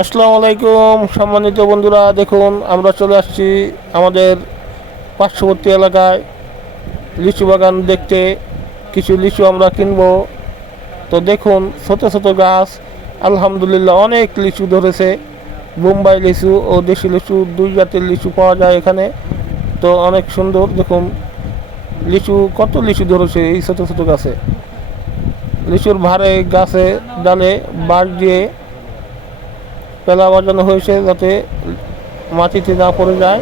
আসসালামু আলাইকুম সম্মানিত বন্ধুরা, দেখুন আমরা চলে আসছি আমাদের পার্শ্ববর্তী এলাকায় লিচু বাগান দেখতে। কিছু লিচু আমরা কিনবো। তো দেখুন ছোট ছোট গাছ, আলহামদুলিল্লাহ অনেক লিচু ধরেছে। বোম্বাই লিচু ও দেশি লিচু দুই জাতের লিচু পাওয়া যায় এখানে। তো অনেক সুন্দর, দেখুন লিচু, কত লিচু ধরেছে এই ছোট ছোট গাছে। লিচুর ভারে গাছে ডালে বাঁশ দিয়ে পেলা বাজানো হয়েছে যাতে মাটিতে না পড়ে যায়।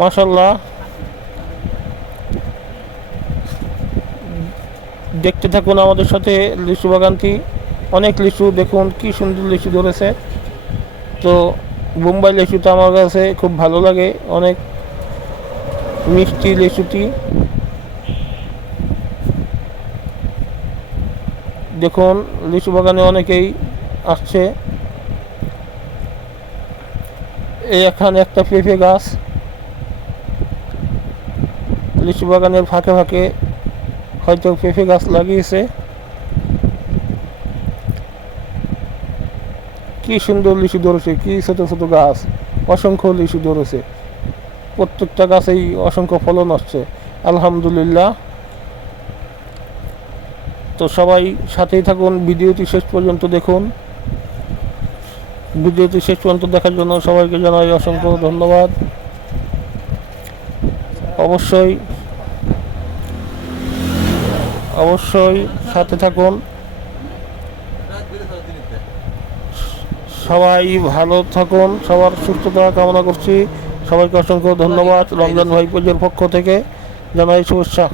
মাশাল্লাহ, দেখতে থাকুন আমাদের সাথে লিচু বাগানটি। অনেক লিচু, দেখুন কি সুন্দর লিচু ধরেছে। তো বোম্বাই লিচুটা আমার কাছে খুব ভালো লাগে, অনেক মিষ্টি লিচুটি। দেখুন লিচু বাগানে অনেকেই আসছে। এই এখানে একটা পেঁপে গাছ, লিচু বাগানের ফাঁকে ফাঁকে হয়তো পেঁপে গাছ লাগিয়েছে। কি সুন্দর লিচু ধরেছে, কি ছোট ছোট গাছ, অসংখ্য লিচু ধরেছে। প্রত্যেকটা গাছেই অসংখ্য ফলন আসছে, আলহামদুলিল্লাহ। তো সবাই সাথেই থাকুন, ভিডিওটি শেষ পর্যন্ত দেখুন। ভিডিওটি শেষ পর্যন্ত দেখার জন্য সবাইকে জানাই অসংখ্য ধন্যবাদ। অবশ্যই অবশ্যই সাথে থাকুন। সবাই ভালো থাকুন, সবার সুস্থতা কামনা করছি। সবাইকে অসংখ্য ধন্যবাদ। রমজান ভাই পেজের পক্ষ থেকে জানাই শুভেচ্ছা।